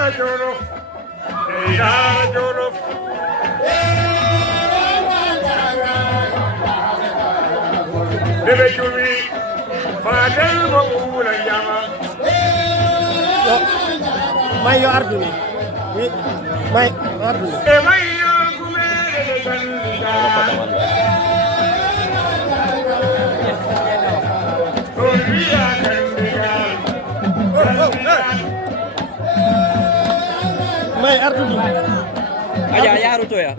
Daara Jolof Daara Jolof Bébé Jumi Fadel Mamoula Yama Mayo Arduni Mayo Arduni e Mayo Gumere Bandiga Korea Kandiga May Arduni Aja haruto ya.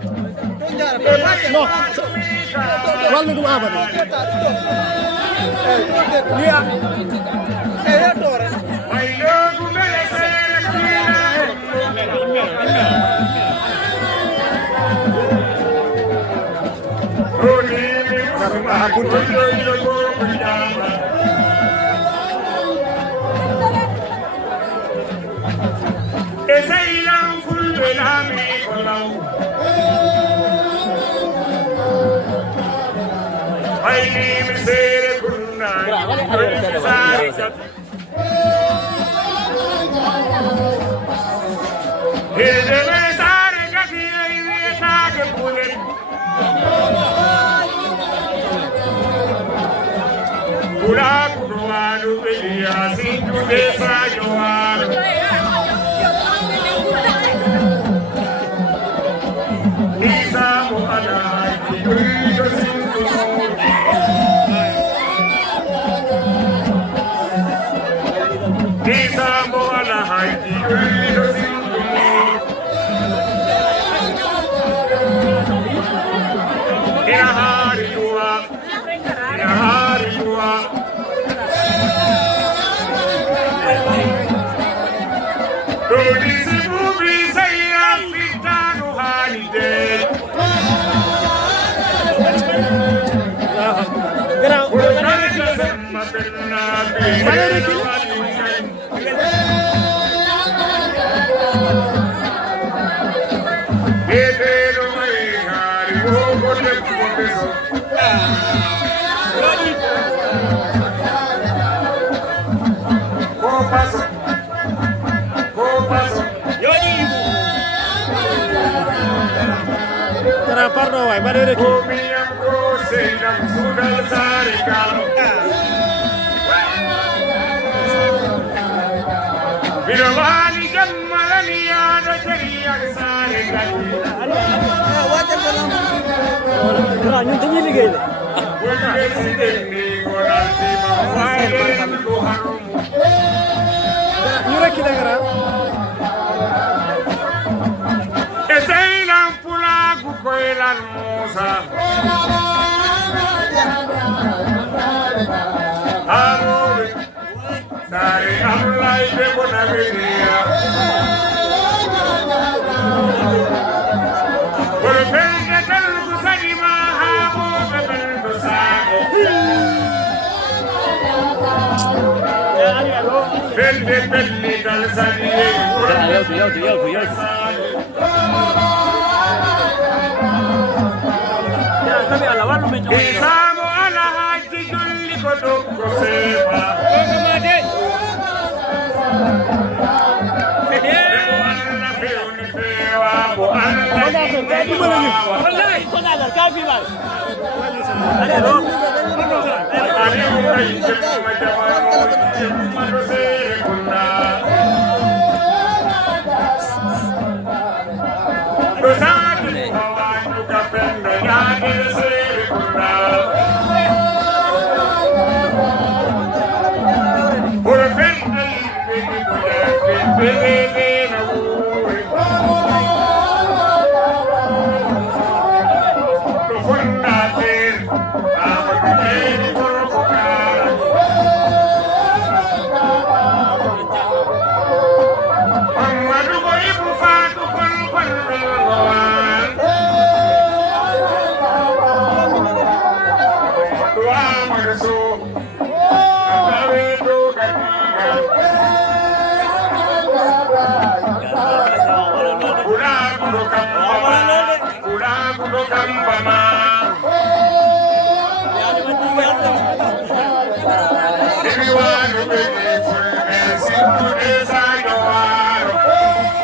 No wallu ɗum abada wiya Mayo Gumere Sere Esailan fulbe lami kolau Aini misere kunna Sarikat Hideme sarikat Yaiwi etake pulen Kula kuduwanu Belia sinju desa jowaru Nisamu alaji Urido sinju Nisamu alaji Urido sinju Inahari yuwa Inahari yuwa Dodi sibubi sayya fitanu halide tara pardon way mbaɗe reki Birawali jammalani yaada shari'a sare gadi ñun dañuy liggéey de Wonde sideni gonalti ma fayle ko harumu ñu rekki dagara Esailan pulagu koylan Musa Harobe Sare amlay be bonavenia Wolfenge talgu sadima habo bebel sare Felde belli dal sadiye Yo. Isamo ala haji julli ko dokko sefa Alla fewni fewa bo Allah wallahi ko nagal ka fi mal Aliu kay jemma jamano jemma do sere kunna Dosatu hawanyu kapendo yade sere kunna Por fende bebe bebe na uri Profondate amateni korokara Amadu boibu fatu kon rawan Dua marso Atawe do katiga Kuda kampama Everyone who believes in me, sing to this I know.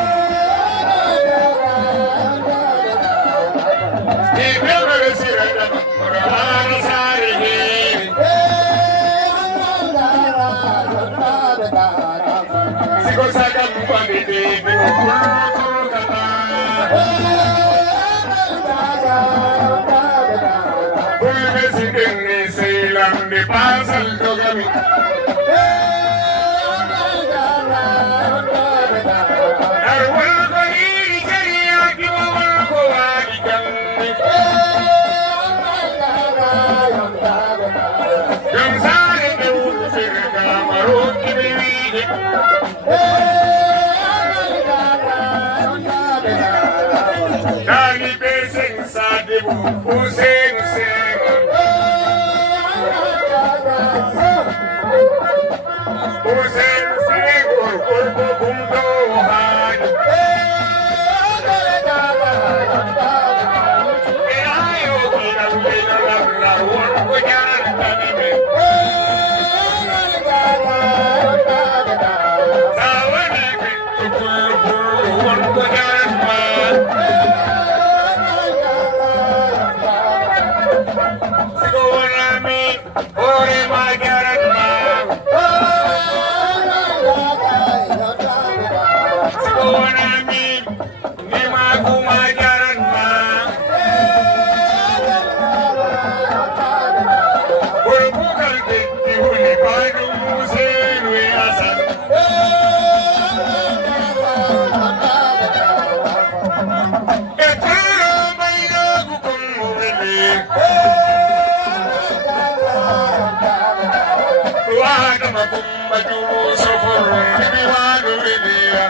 pasa el togami. Dali presenza di Hussein Hussein Segur Kurbo Bumdo Hadi Ayo kiram lila labla Warko jaran tanime Tawane bintu kulbu Warko jaran man Sigurami Ore majaran man Sigurami Nimagu majaran man Berbukal binti huli padu Hussein we Hasan Ekara bainagu kumuli Wada makumbaju sofur Ibiwadu vidia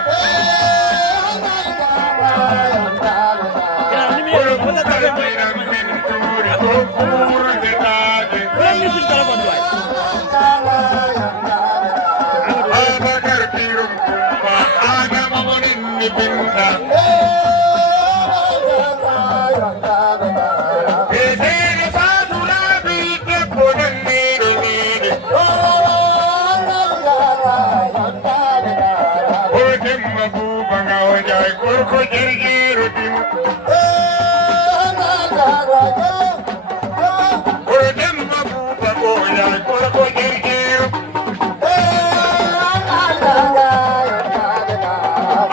Berbukal binam binturi Kupur getade Abakar pirum kumma Agam monin nipinta Ezeri fadula bite ponen nire nire Ojem mabuba ngawajai kurko jirgiru timu Ojem mabuba ngawajai kurko jirgiru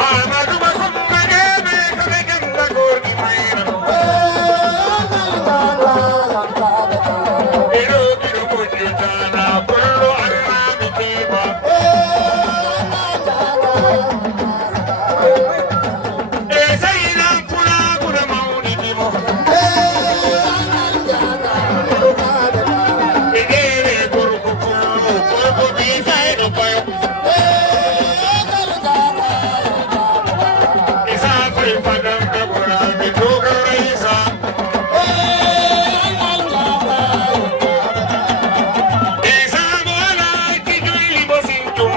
Amadu makumma gebe kabekem lagorgi mayra Biru biru mujutana pullu armani tiba Esayina pula pula mauni timo Egere kurku kulu kurku bisa eno payo Isa fai fadam kabura bituga raisa Isa mola kijuli bosinju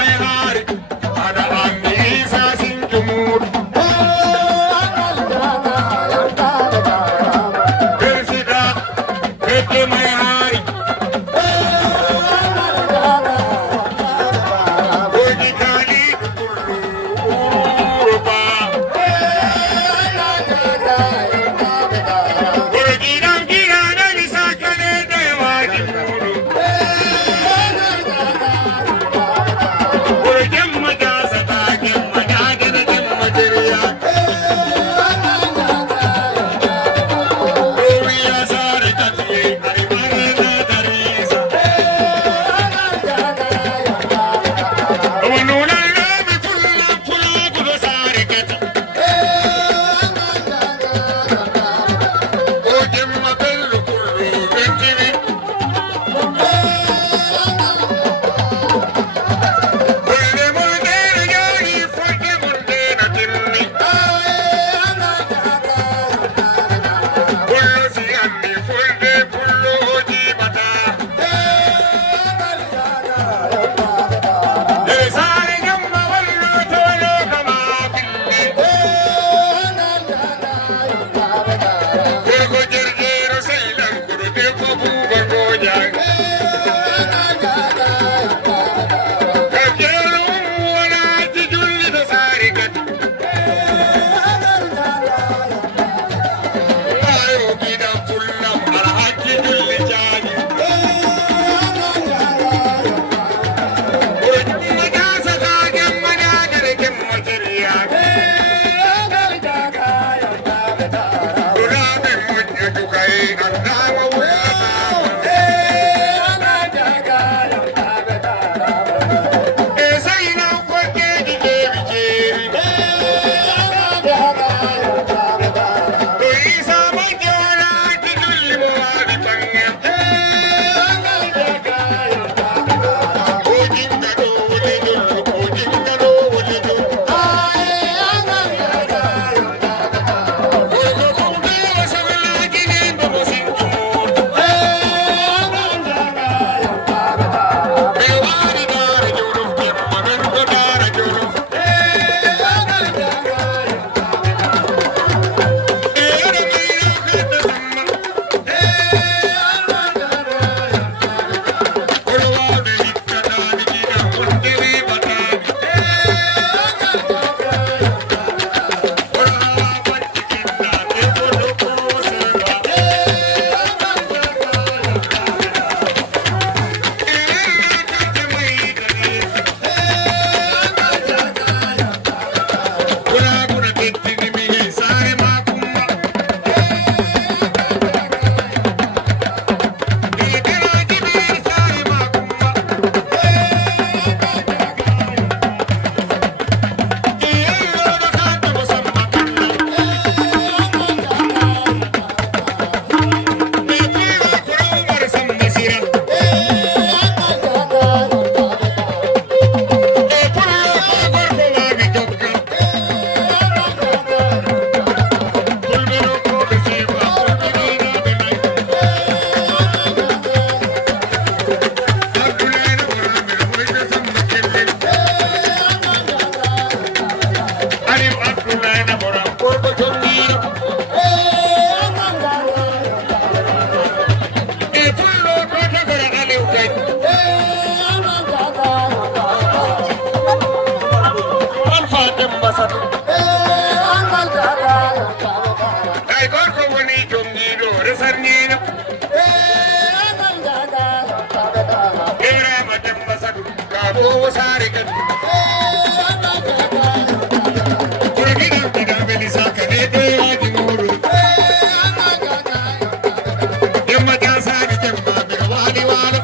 Ay hari ada andi isa sinjumur Bersida kete may hari Budi bobo sare kan Kurgidan gidan belisa kane de yaji muru Yamma ta sani jamma bir wali wala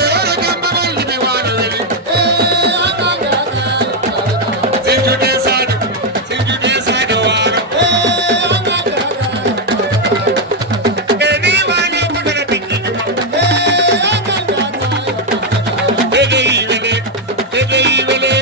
Ora jamma walli be wala wali Sinju de sadu wala Eni wala kudara biki juma Bege wele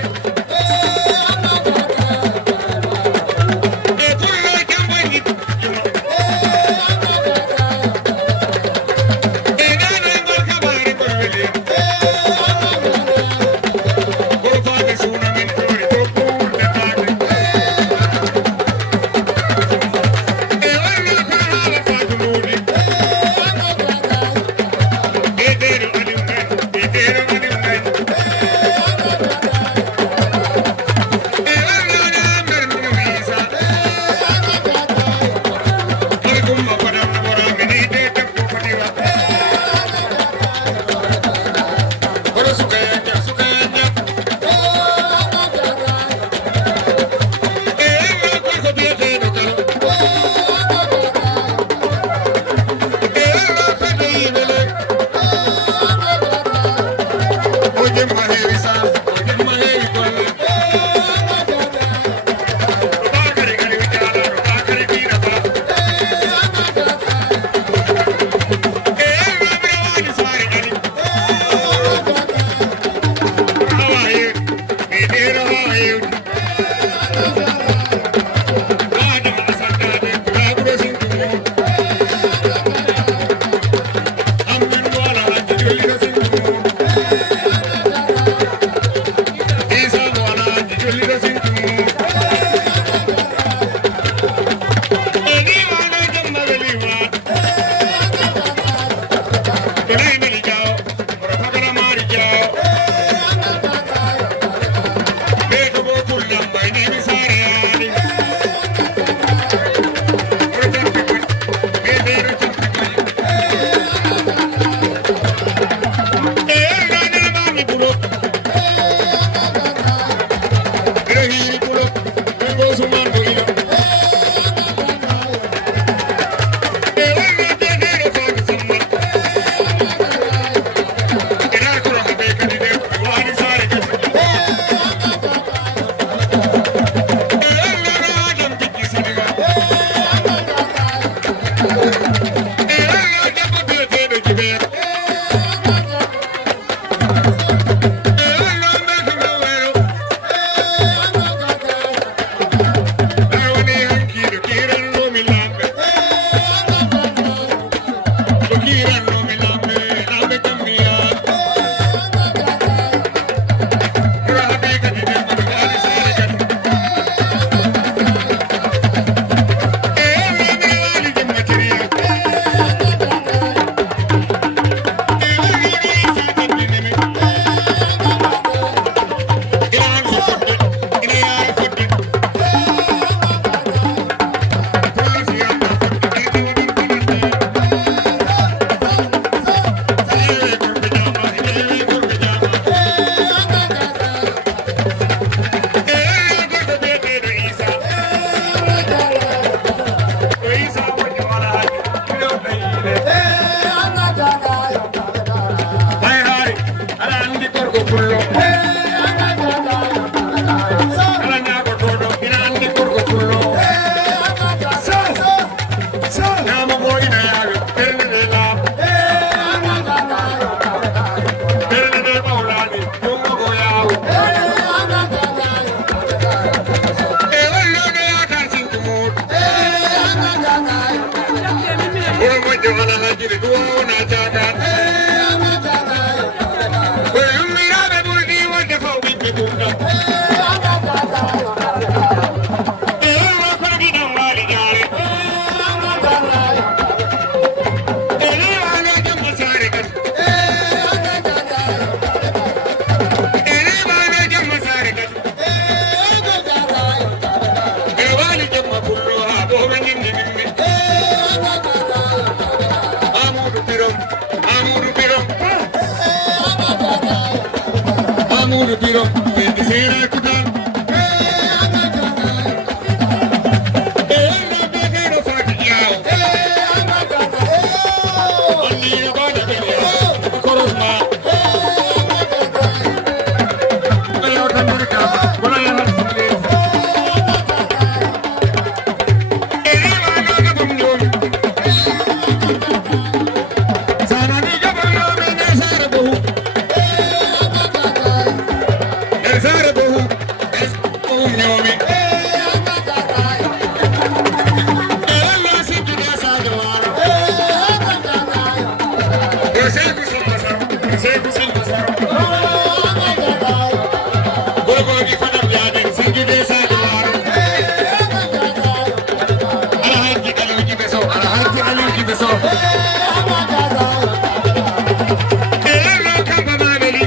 Mamoudou Biro ɓe seera kutal no begeɗo fati ƴaw annino bade ɓeɗe korosma ayaw tandiri kama wona yahat rewanoga bom ñoomi sanani jaɓornoɓe nder sare bohu sare bohu ñoomi ella sikkude sadio waro o seku silma saro seku silma saro gogogi fadam yaden sikkude sadio waro ala hajji aliuji ɓe sow ala hajji aliuji ɓe sow ella kamba mameli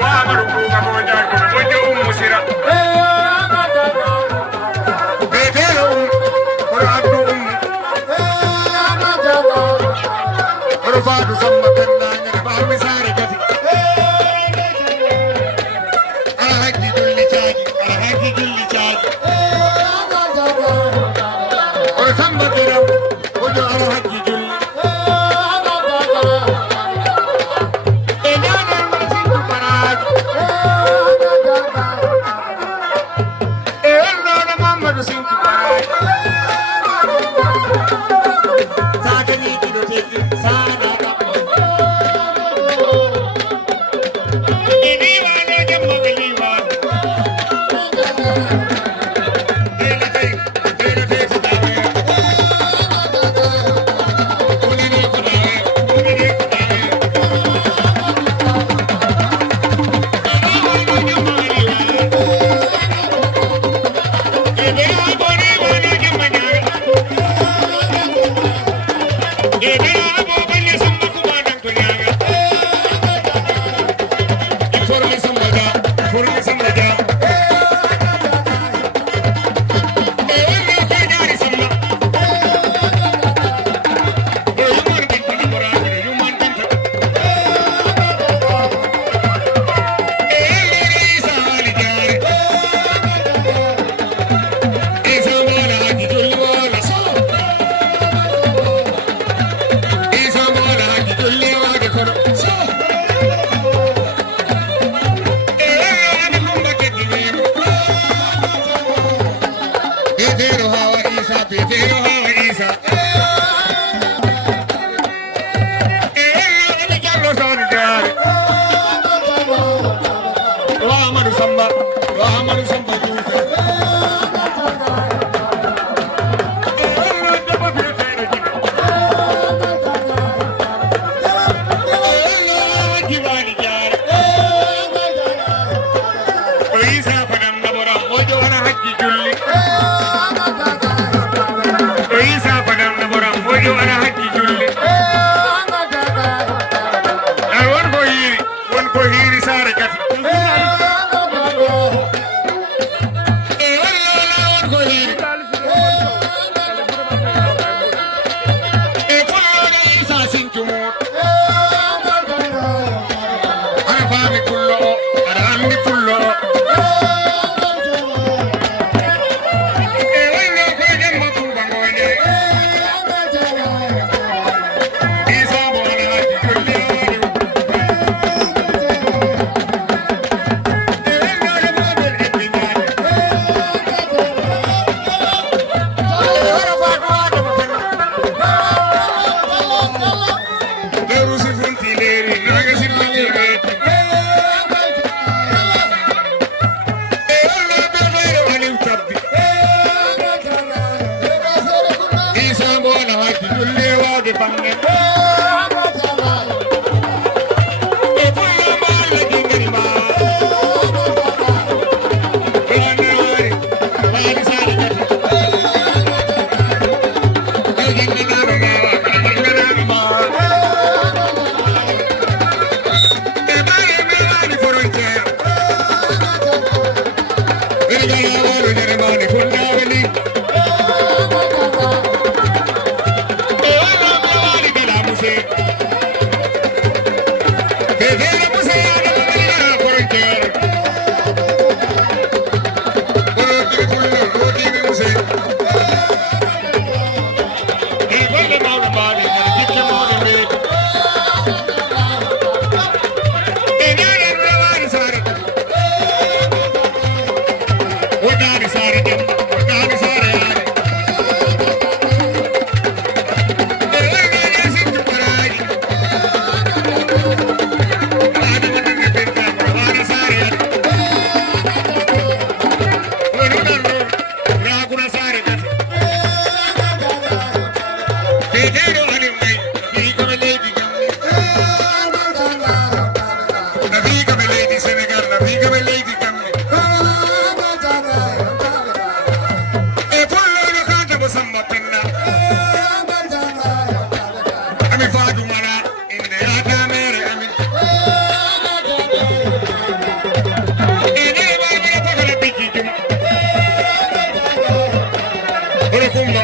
wa maruku ka boja ko bojo musira betero qur'anu rufadu samma kanna ne ba misare gati alhaji dulli jaji or samma kiram bojo alhaji dulli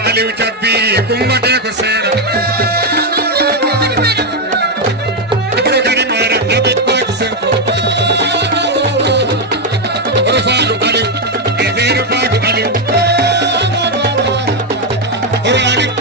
Aliou Cabbi kumbate ko seera Ibro kadi mara nabit bak senko Oro faadu Aliou e feere faadu Aliou Oro Aliou